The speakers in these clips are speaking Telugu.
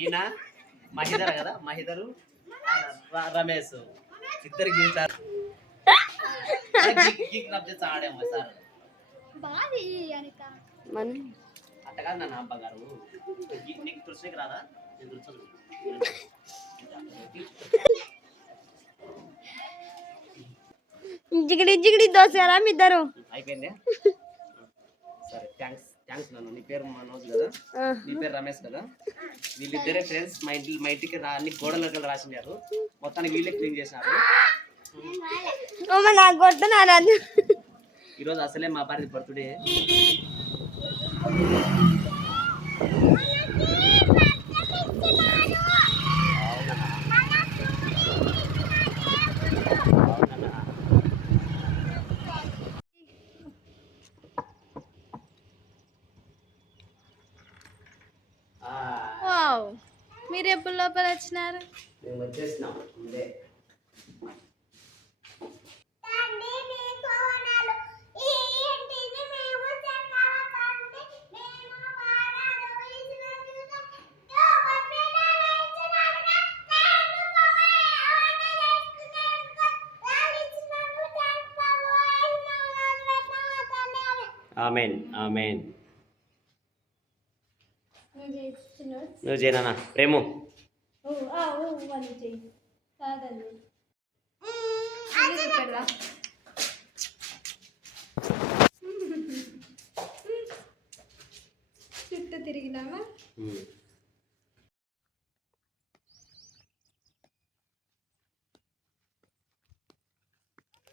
ఈయన మహిదర్ కదా, మహిదరు రమేష్ ఇద్దరు గీసారు ఆడేమో సార్ అట్ట కాదు నన్ను అబ్బ గారు, నీకు తులసికి రాదా? నేను తులసి జిగిడి జిగిడి దోసారా మీ ఇద్దరు? అయిపోయింది. సరే థ్యాంక్స్ నన్ను. నీ పేరు మనోజ్ కదా, నీ పేరు రమేష్ కదా, వీళ్ళిద్దరే ఫ్రెండ్స్. మా ఇంటికి అన్ని గోడలకి రాసినారు, మొత్తానికి వీళ్ళే క్లీన్ చేసినారు. ఈరోజు అసలే మా భార్య బర్త్డే. మీరు ఎప్పుడు లోపల వచ్చినారు? మేము వచ్చేసినాం ముందే. Amen amen. నువ్వు చేయనా ప్రేము? చుట్టూ తిరిగినావా?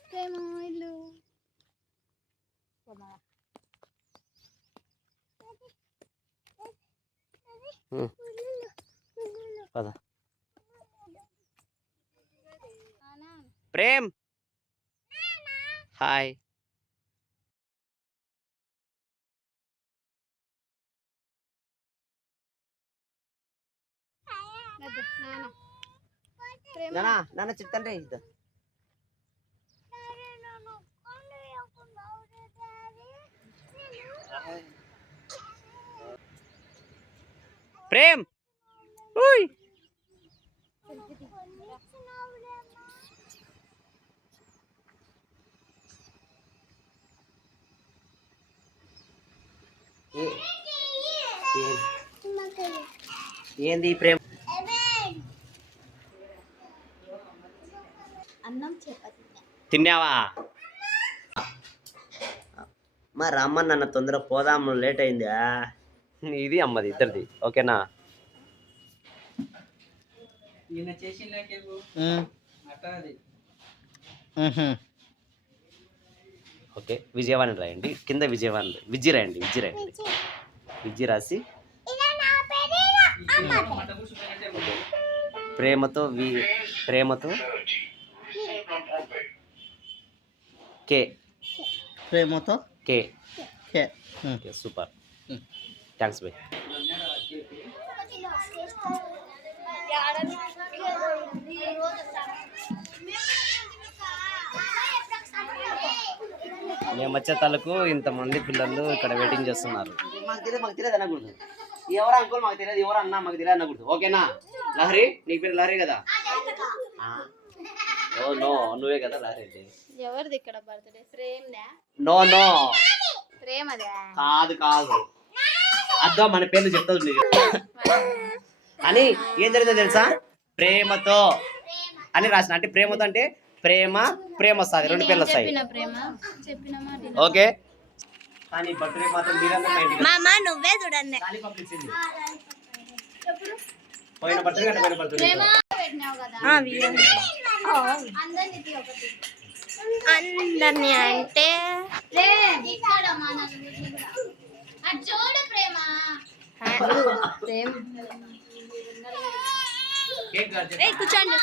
ప్రేమ ఇల్లు పద. ప్రేమ్ హాయ్. నాన్న చెప్తాంటే ఇద్దా. ప్రేమ్ ఓయ్ ఏంది ప్రేమ్? అన్నం చపాతి తిన్నావా? మా రమ్మని నన్ను తొందర పోదాము, లేట్ అయిందా? ఇది అమ్మది ఇద్దరిది. ఓకేనా? ఓకే, విజయవాడ రాయండి కింద. విజయవాడ విజ్జి రాయండి. విజ్జి రాసి ప్రేమతో ప్రేమతో కే ప్రేమతో కే కే సూపర్ థ్యాంక్స్ బై. మేము వచ్చే తలకు ఇంతమంది పిల్లలు ఇక్కడ వెయిటింగ్ చేస్తున్నారు. మాకు తెలియదు అనకూడదు. ఎవరు అంకుల్ మాకు తెలియదు, ఎవరు అన్నా మాకు తెలియదు అనకూడదు. ఓకేనా? లహరి, నీకు పేరు లహరి కదా? ఓ నో, నువ్వే కదా లహరి. ఎవరిది ఇక్కడ birthday? Prem no no, Prem అదే కాదు. అద్దో మన పేర్లు చెప్తాడు అని. ఏం జరిగిందో తెలుసా? ప్రేమతో అని రాసిన, అంటే ప్రేమతో అంటే ప్రేమ వస్తుంది, రెండు పేర్లు వస్తాయి. ఓకే, కానీ బర్త్డే మాత్రం నువ్వే చూడండి. పోయిన బర్త్డే అంటే పోయిన బర్త్డే అందరినీ అంటే కూర్చోండి.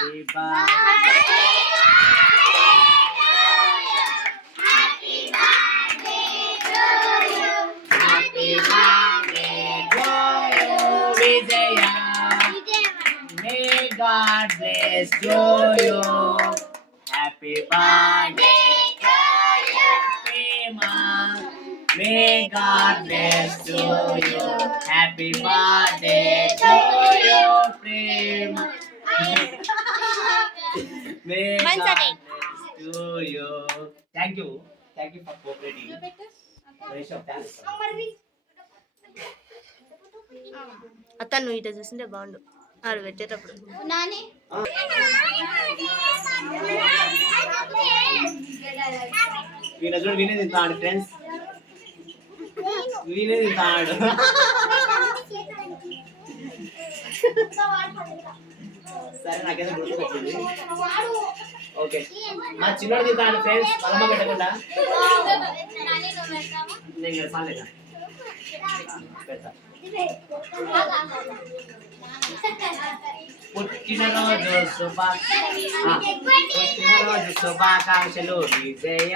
God bless to you. Happy birthday to you, Prema. May God bless to you. Happy birthday to you, Prema. May God bless to you. Thank you for cooperating. Very short thanks. అతను ఇట చూసింటే బాగుండు ఆడు పెట్టేటప్పుడు. వినే తింటాడు ఫ్రెండ్స్, వినే తింటాడు. సరే, నాకేదో గుర్తుపెట్టింది. ఓకే, మా చిన్నోడు తింటాడు ఫ్రెండ్స్, బలమ్మ పెట్టకుండా. నేను సాలేదా పెడతా. పుట్టినరోజు శుభాకాంక్షలు విజయ,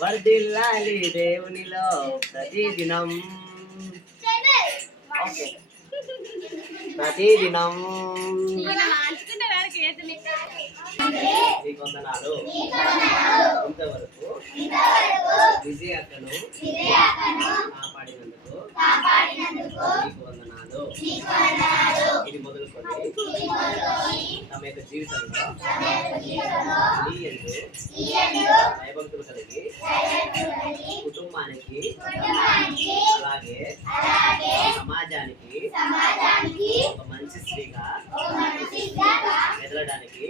వర్ధిల్లాలి దేవునిలో ప్రతిదినం. నీకు వందనాలు. ఇంతవరకు విజయ అక్కను కాపాడినందుకు నీకు వందనాలు. ఇది మొదలుకొని తమ యొక్క జీవితంలో నీ యందు భయభక్తులు కలిగి కుటుంబానికి అలాగే సమాజానికి ఒక మంచి స్త్రీగా ఎదగడానికి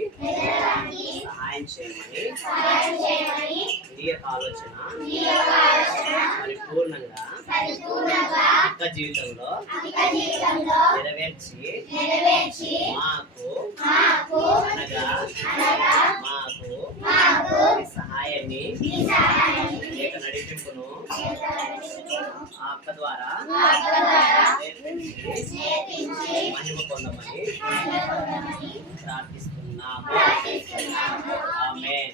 సహాయం చేయమని నీ యొక్క ఆలోచన పరిపూర్ణంగా ఒక్క జీవితంలో నెరవేర్చి మాకు అనగా మాకు ఈ సహాయాన్ని ఏక నడిపింపును అక్క ద్వారా మహిమ పొందమని ప్రార్థిస్తున్నాము. Amen.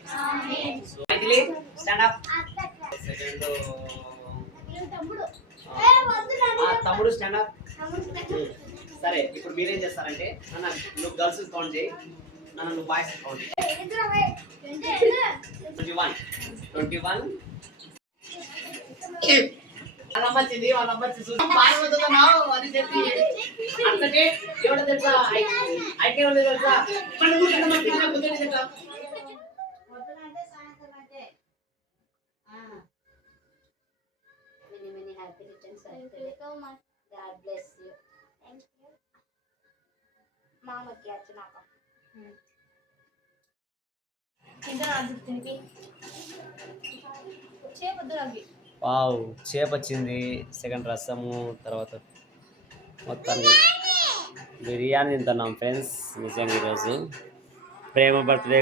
So Maithili, stand up. Second తమ్ముడు స్టాండ్ అప్. సరే, ఇప్పుడు మీరేం చేస్తారంటే, నన్ను నువ్వు గర్ల్స్ కౌంట్ చేయి, నన్ను నువ్వు బాయ్స్ కౌంట్ చేయి. 21 వాళ్ళ మంచిది, వాళ్ళ మంచి బాయ్ వదులుతున్నావు అని చెప్పి అంటే ఎవడో తెలుసా, అయితే ఎవడో తెలుసా, God bless you. Thank you. మామకి వచ్చినాక వావ్, చేప వచ్చింది. సెకండ్ రసము, తర్వాత మొత్తానికి బిర్యానీ తింటున్నాం ఫ్రెండ్స్. నిజంగా ఈరోజు Prema birthday.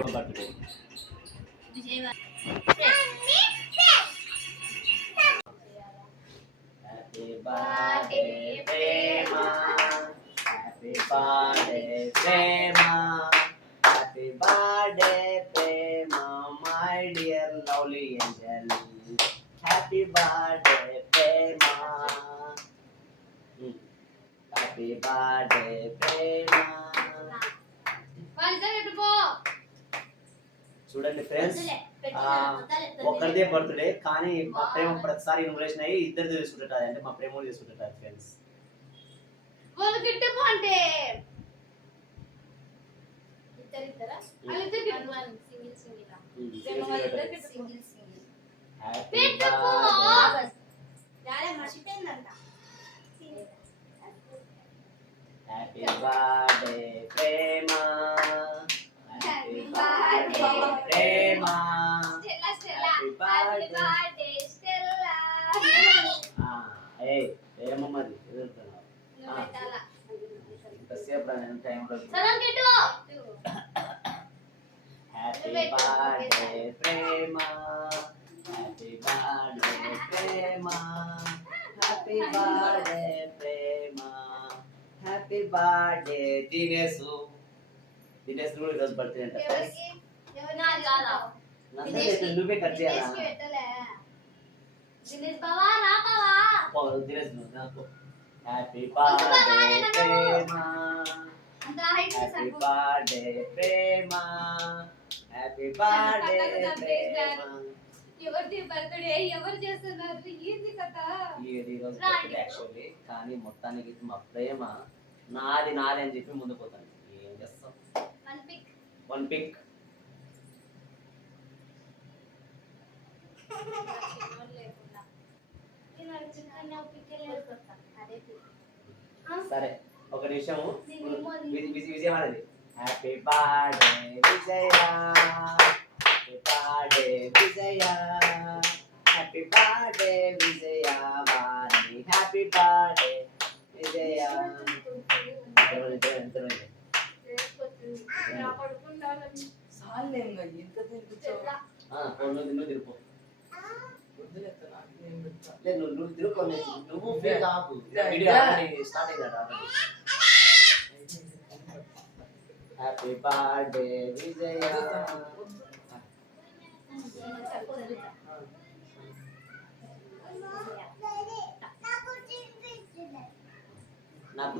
Happy birthday Prema. Birthday Prema happy birthday Prema my dear lovely angel happy birthday Prema happy birthday Prema చూడండి ఫ్రెండ్స్ ఒక్కరిదే బర్త్డే కానీ మా ప్రేమ ప్రతిసారి ఇన్వరేషన్ అయ్యి ఇద్దరు తీసుకుంటారు అంటే మా ప్రేమ తీసుకుంటారు ఫ్రెండ్స్ అంటే happy birthday Prema happy birthday Prema happy birthday ఏయ్ ఏమమ్మది ఎదురుతున్నావు ఇంతసేపు time happy birthday Prema happy birthday Prema happy birthday Prema happy birthday Dinesh Dinesh కూడా ఈరోజు బర్త్డే అంట నువ్వే కట్ చేయాలా దినేష్ నాకు happy birthday Prema happy birthday Prema happy birthday ప్రేమ ఎవరిది బర్త్డే ఎవరు చేస్తున్నారు ఏంది కథ ఈ రోజు బర్త్డే యాక్చువల్లీ కానీ మొత్తానికి మా ప్రేమ నాది నాది అని చెప్పి ముందు పోతాను ఏం చేస్తాం వన్ పిక్ సరే ఒక నిమిషము విజయవాడది హ్యాపీ బర్త్డే విజయ హ్యాపీ బర్త్డే విజయ హ్యాపీ బర్త్డే విజయ వాణి హ్యాపీ బర్త్డే విజయ నువ్వు తిరుపు నువ్వు తిరుపు నువ్వు ఫీల్ ఆపు వీడియో స్టార్ట్ అయ్యాడు హ్యాపీ బర్త్డే విజయ నాకు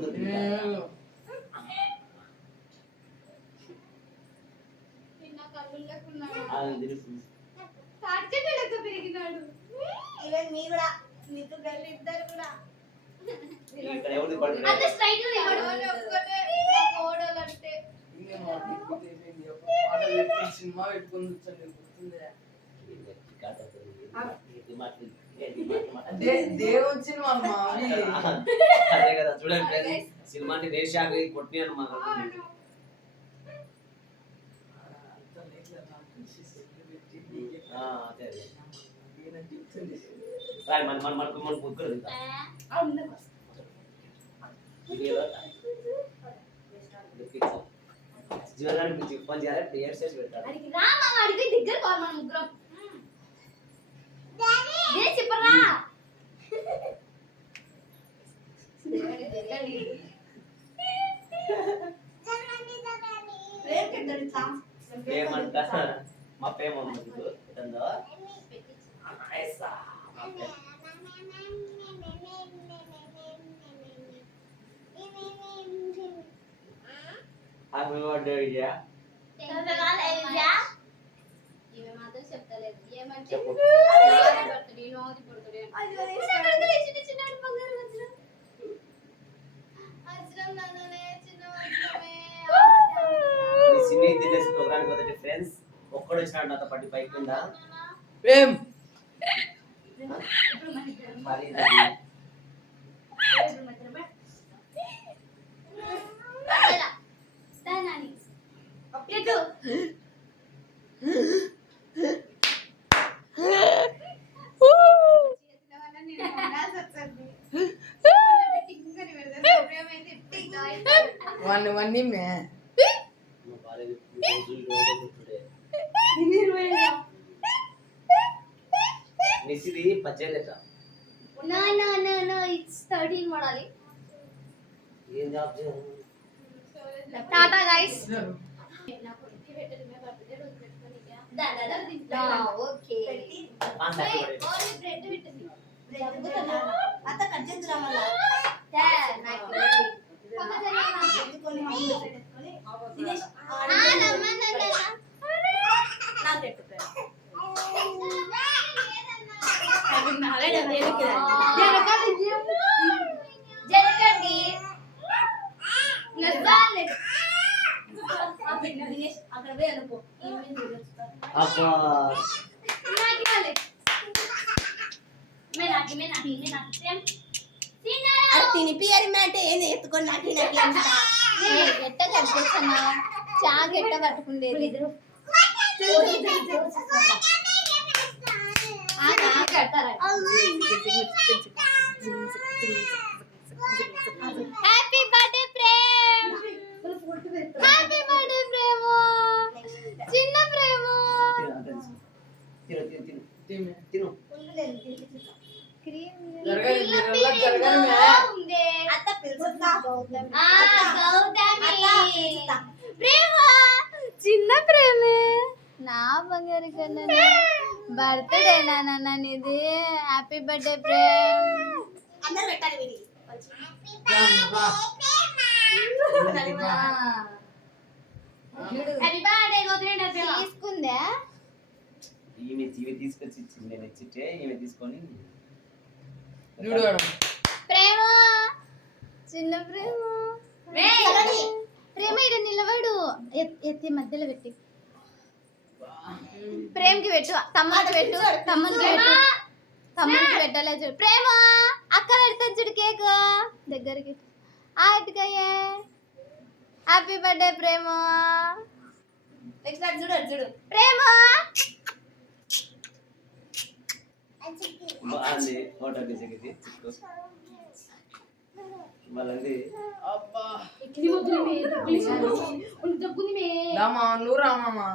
ఇక్కడ ఎవరిది బర్త్డే సినిమా పెట్టుకుని దేవుని సినిమా అదే కదా చూడండి సినిమా దేశాకి కొట్టినాను మా అదే అదే మన మన మనకు మన ముగ్గురు జీవనానికి ఫోన్ చేయాలి ప్లేయర్ స్టేజ్ పెడతాడు ఏమంట మా ప్రేమ ఉందో హ్యాపీ బర్త్డే విజయ ప్రోగ్రామ్ పోతే ఫ్రెండ్స్ ఒక్కడు వచ్చినాడు నాతో పట్టి పైకి కింద మరి వన్నీ మే నిసిది పచ్చేలేట No, it's 13 model. ఏం జాబ్ టాటా గైస్. ఓకే అత్త కట్ చేద్దురా మళ్ళా దినేష్ నాకు పెట్టు జరగండి దినేష్ అక్కడ పోయి అనుకో అబ్బా తినిపియాలి మ్యాటే ఏంది ఎత్తుకొని నాకు ఎట్ట కట్టేసన్నా చాక్ ఎట్ట పట్టుకుండేది happy birthday Prem, happy birthday Prema, చిన్న ప్రేమ. తిను తిను జరగాలి జరగాలి మే అత్త పిలుచుతా ప్రేమ, చిన్న ప్రేమే, నా బంగారు కన్నా బర్త్డే నాన్న నీది. Happy birthday Prem. అందరూ పెట్టాలి వీడికి తీసుకుందా ఈమె తీసుకొచ్చి ఇచ్చింది, నేను ఇచ్చితే ఈమె తీసుకొని చూడు మేడం ప్రేమ, చిన్న ప్రేమ. ప్రేమ ఇక్కడ నిలబడు, ఎత్తి మధ్యలో పెట్టి ప్రేమ్కి పెట్టు, తమ్ముడికి పెట్టు, తమ్ముడికి పెట్టు, తమ్ముడికి పెట్టాలే చూడు. ప్రేమ అక్క పెడతాను చూడు కేక్ దగ్గరికి. అటుకయ్యే హ్యాపీ బర్త్డే ప్రేమ. నెక్స్ట్ చూడు చూడు ప్రేమ బాగుంది ఫోటో తీసేది మళ్ళీ అబ్బా రామా నువ్వు రామా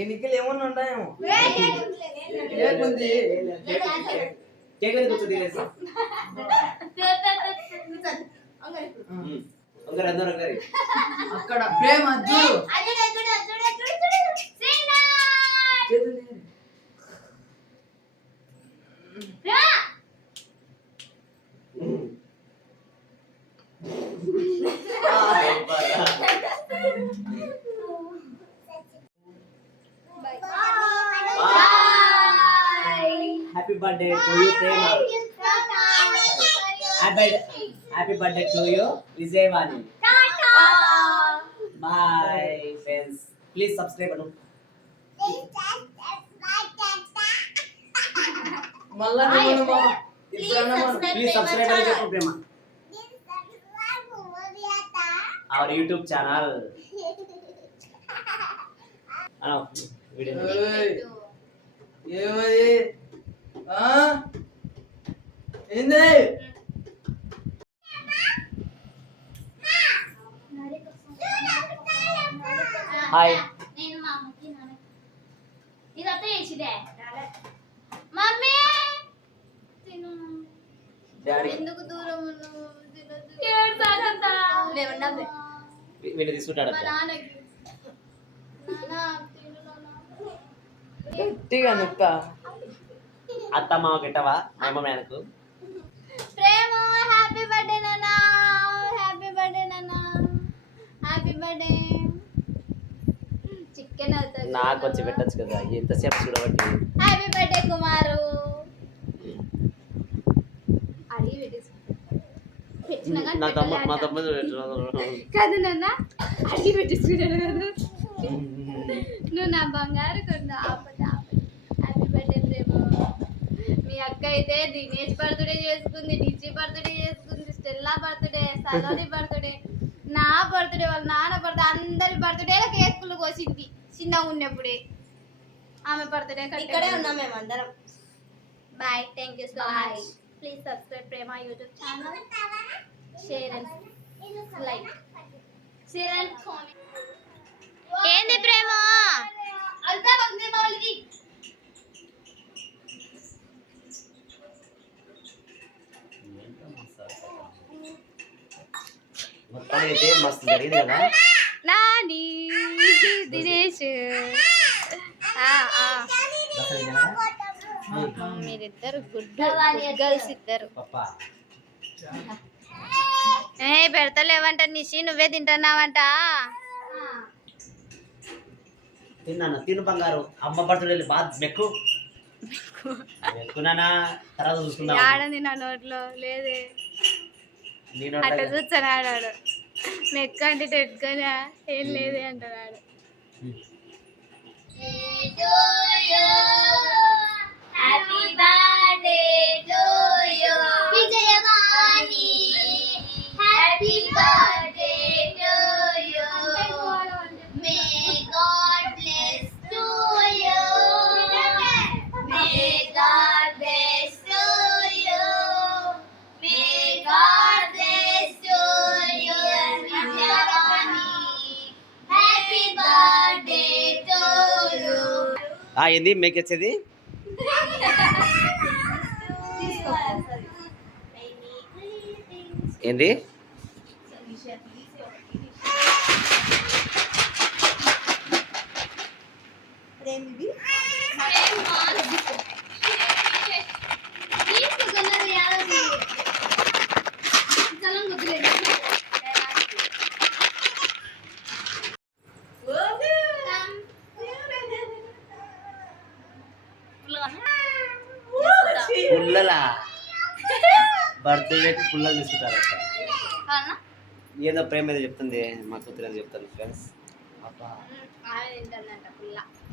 ఎన్నికలు ఏమన్నా ఉంటాయేమో ఏముంది కేక్ కూర్చో తినేసి ఒకరు అందరు ఒకరి అక్కడ ప్రేమ చూడు చేతులు తీయండి. Happy birthday to you Prema. Happy birthday to you Vijayavani. Bye friends, please subscribe అను. మళ్ళా నువ్వు మామ. ఇప్పుడన్నా మనం. ప్లీజ్ సబ్స్క్రైబ్ అని చెప్పు Prema. Our YouTube channel video ఏయ్, ఏమది ఆ? ఏంది హాయ్. నేను మా అమ్మకి ఇదంతా చేసిదే మమ్మీ తిను. డాడీ ఎందుకు దూరం ఉన్నావు? వీళ్ళు తీసుకుంటాడు మా నాన్నకి నాన్న తిను నాన్న. గట్టిగా నొక్కా అత్త మామ గిట్టవా మా అమ్మ మేనకు. ప్రేమ హ్యాపీ బర్త్డే నాన్న, హ్యాపీ బర్త్డే నాన్న, హ్యాపీ బర్త్డే. చికెన్ అవుతుంది నాకు వచ్చి పెట్టచ్చు కదా, ఎంతసేపు చూడబట్టి. హ్యాపీ బర్త్డే కుమారు. అడిగి పెట్టేసి పెట్టినా కానీ మా పెట్టలే తమ్ముడు కాదు నాన్న, అడిగి పెట్టేసుకున్నాడు కదా. నువ్వు నా బంగారు కొండ. హ్యాపీ బర్త్డే ప్రేమ. మీ అక్క అయితే దినేష్ బర్త్డే చేసుకుంది, డిజీ బర్త్డే చేసుకుంది, స్టెల్లా బర్త్డే, సలోని బర్త్డే, నా బర్త్డే, వాళ్ళ నాన్న బర్త్డే, అందరి బర్త్డేలో కేకులు కోసింది చిన్నగా ఉన్నప్పుడే. ఆమె బర్త్డే ఇక్కడే ఉన్నాం మేము అందరం bye. Thank you so much. Please subscribe Prema YouTube channel, share and like, share and comment. ఏంది ప్రేమ అంతా బందే మౌలిది. అయితే మస్తు జరిగింది కదా. నాని దినేష్ దసరా ఇది కదా? మీరిద్దరు గుడ్ గర్ల్స్ ఇద్దరు. పప్పా పెడతలేవంట నిషి, నువ్వే తింటున్నావంట. తిన్నాను, తిను బంగారు. అమ్మ బర్త్డే బాగా మెక్కు మెక్కున్నానా, తర్వాత చూసుకుందాం. ఆడంది నా నోట్లో లేదే, నేను అట్లా చూస్తాను ఆడాడు. మెక్క అంటే టెట్టుకోనా ఏం లేదే అంటున్నాడు. Happy birthday to you, Vijayavani. Happy birthday to you. May God bless to you. May God bless to you. May God bless to you, Vijayavani. Happy birthday to you. ఏంది మీకు వచ్చేది? ఏంది? పుల్లలా బర్త్డేకి పుల్లలు తీసుకుంటారు. ఏదో ప్రేమ ఏదో చెప్తుంది మా కూతురు అని చెప్తాను ఫ్రెండ్స్. అబ్బా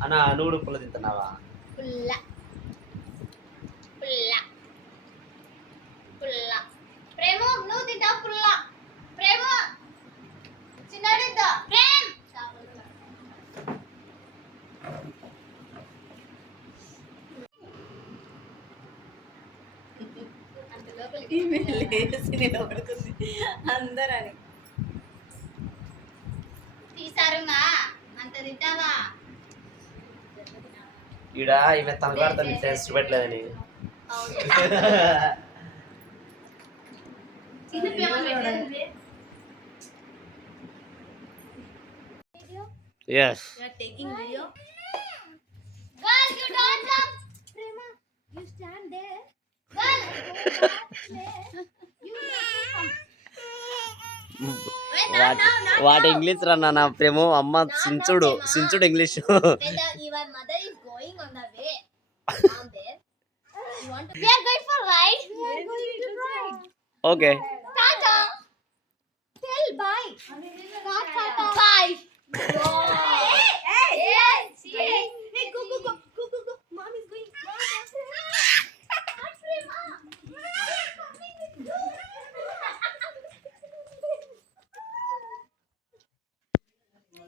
అన్న నువ్వు కూడా పుల్ల తింటున్నావా? ప్రేమ నువ్వు తింటావు పుల్ల. ప్రేమ చిన్నడిద్దా ప్రేమ్ అందరని తీసారుగా అంత తింటావా? ఈడ ఈమె తనకాడుతుంది ఫ్రెండ్స్ చూపెట్టలేదని. చిన్న ప్రేమ పెట్టండి. Yes. You are taking video. Girl, you don't come. Prema, you stand there. Girl, you వాటి ఇంగ్లీష్ రా నా ప్రేమ. అమ్మ సించుడు సించుడు English. When your mother is going on the way down there, you want to. We are going for ride. We are going to ride. Okay Tata. Tell bye. Not tata. Bye. Hey, yes, yes. Hey, go. Mom is going.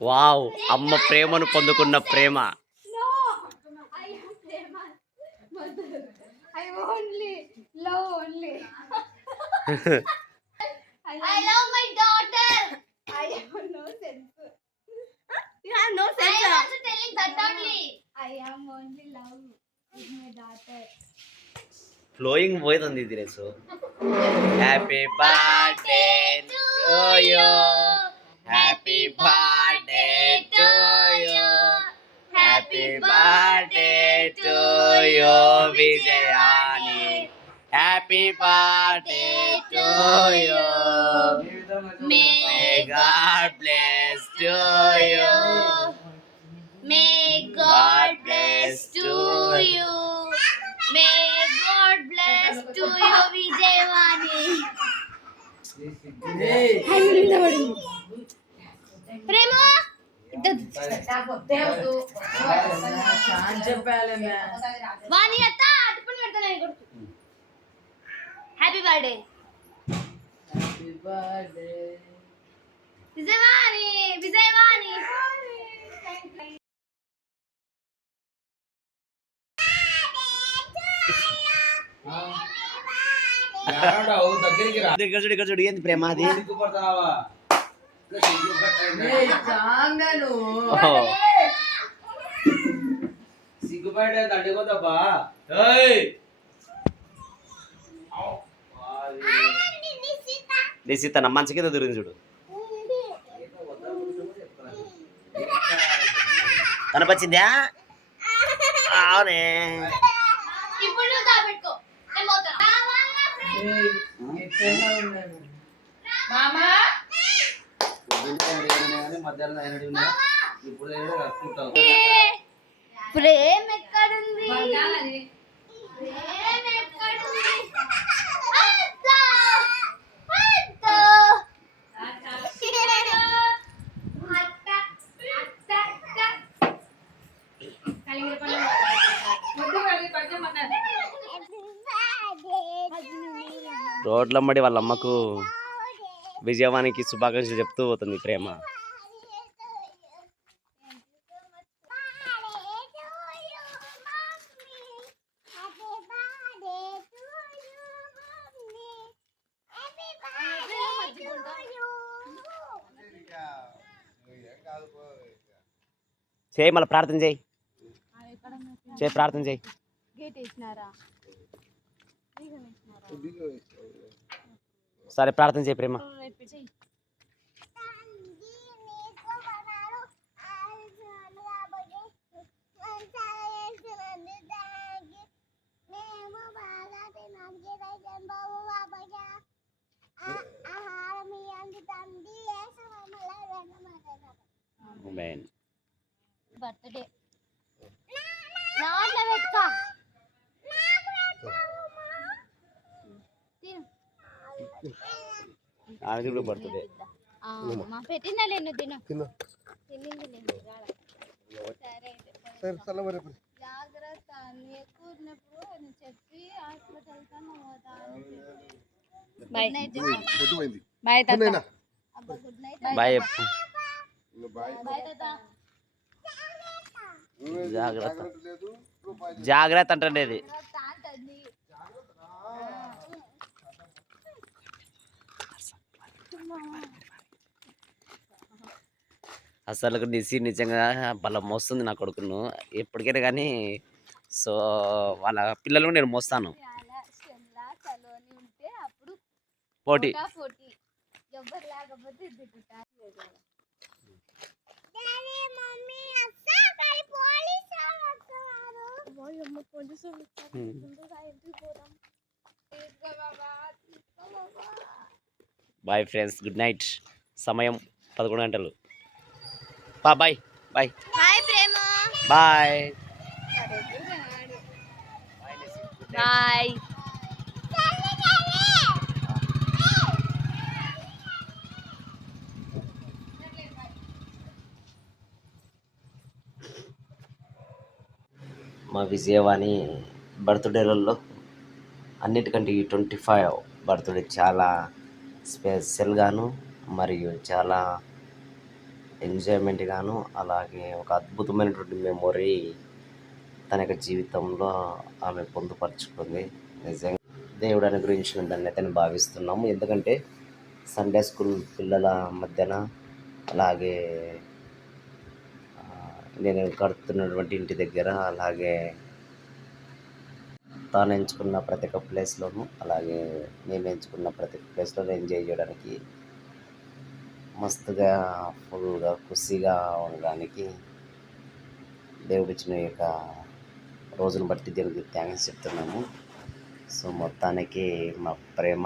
Wow, అమ్మ ప్రేమను పొందుకున్న ప్రేమ. No, I am Prema. Mother, I only love only. I love my daughter. I have no sense. You have no I sense. am also telling that only. I am only love with my daughter. Flowing పోయింది ఇది రేసు. Happy birthday to you, happy birthday to you, happy birthday to you Vijayani, happy birthday to you. May God bless to you. May God bless to you. May God bless to you, Vijayavani. Prema, చెప్పాలి వాణి అత్త అటుకుని పెడతాను కొడుకు. Happy birthday Vijayavani. విజయవాణి దగ్గరికి రా. ఇక్కడ చూడు ఏంది ప్రేమ అది? సిగ్గుపడతావా? సిగ్గుపడే తట్టుకోదబ్బా. నిశ్చిత మంచి కింద దొరికింది చూడు. కనపచ్చిందా? అవునే. ఇప్పుడు నువ్వు దాపెట్టుకో నేను పోతా మామా మధ్యాహ్నం ఇప్పుడు కట్టుకుంటావు. ప్రేమ ఎక్కడుంది ప్రేమ ఎక్కడుంది అత్తా అత్తా అత్త అత్త కలిగిన పని ముందు కలిగి కొంచెం అన్నది రోడ్లమ్మడి వాళ్ళ అమ్మకు విజయవానికి శుభాకాంక్షలు చెప్తూ పోతుంది ప్రేమ. చేయి, మళ్ళీ ప్రార్థన చేయి, ప్రార్థన చేయి. గేట్ వేసినారా సరే ప్రార్థన చేయి ప్రేమ. బర్త్డే నాన్న పెట్టుకో ఆమెది కూడా బర్త్డే. మా పెట్టినలే నువ్వు తిను తినింది సరే జాగ్రత్త ఎక్కువ ఉన్నప్పుడు చెప్పి హాస్పిటల్ బాయ్ బాయ్ తాత అబ్బా గుడ్ నైట్ బాయ్. బాయ్ తాత జాగ్రత్త జాగ్రత్త అంటండి. అసలు నిజంగా వాళ్ళ మోస్తుంది నా కొడుకును ఎప్పటికైనా కానీ. సో వాళ్ళ పిల్లలు నేను మోస్తాను. పోటీ ఎవరు లేకపోతే బాయ్ ఫ్రెండ్స్, గుడ్ నైట్. సమయం 11 గంటలు. బాయ్ బాయ్ బాయ్ ప్రేమ బాయ్ బాయ్. మా విజయవాణి బర్త్డేలలో అన్నిటికంటే ఈ 25 బర్త్డే చాలా స్పెషల్గాను మరియు చాలా ఎంజాయ్మెంట్గాను, అలాగే ఒక అద్భుతమైనటువంటి మెమొరీ తన యొక్క జీవితంలో ఆమె పొందుపరుచుకుంది. నిజంగా దేవుడు అనుగ్రహించిన ధన్యతని భావిస్తున్నాము. ఎందుకంటే సండే స్కూల్ పిల్లల మధ్యన, అలాగే నేను కడుతున్నటువంటి ఇంటి దగ్గర, అలాగే తాను ఎంచుకున్న ప్రతి ఒక్క ప్లేస్లోనూ, అలాగే నేను ఎంచుకున్న ప్రతి ఒక్క ప్లేస్లో ఎంజాయ్ చేయడానికి, మస్తుగా ఫుల్గా ఖుషిగా ఉండడానికి దేవుడిచ్చిన యొక్క రోజును బట్టి దేవుడికి థ్యాంక్స్ చెప్తున్నాము. సో మొత్తానికి మా ప్రేమ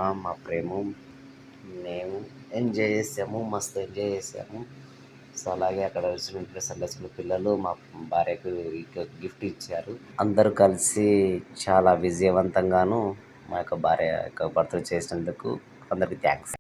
మేము ఎంజాయ్ చేసాము, మస్తు ఎంజాయ్ చేసాము. సో అలాగే అక్కడ వచ్చిన సండే స్కూల్ పిల్లలు మా భార్యకు గిఫ్ట్ ఇచ్చారు. అందరూ కలిసి చాలా విజయవంతంగాను మా యొక్క భార్య యొక్క బర్త్డే చేసినందుకు అందరికీ థ్యాంక్స్.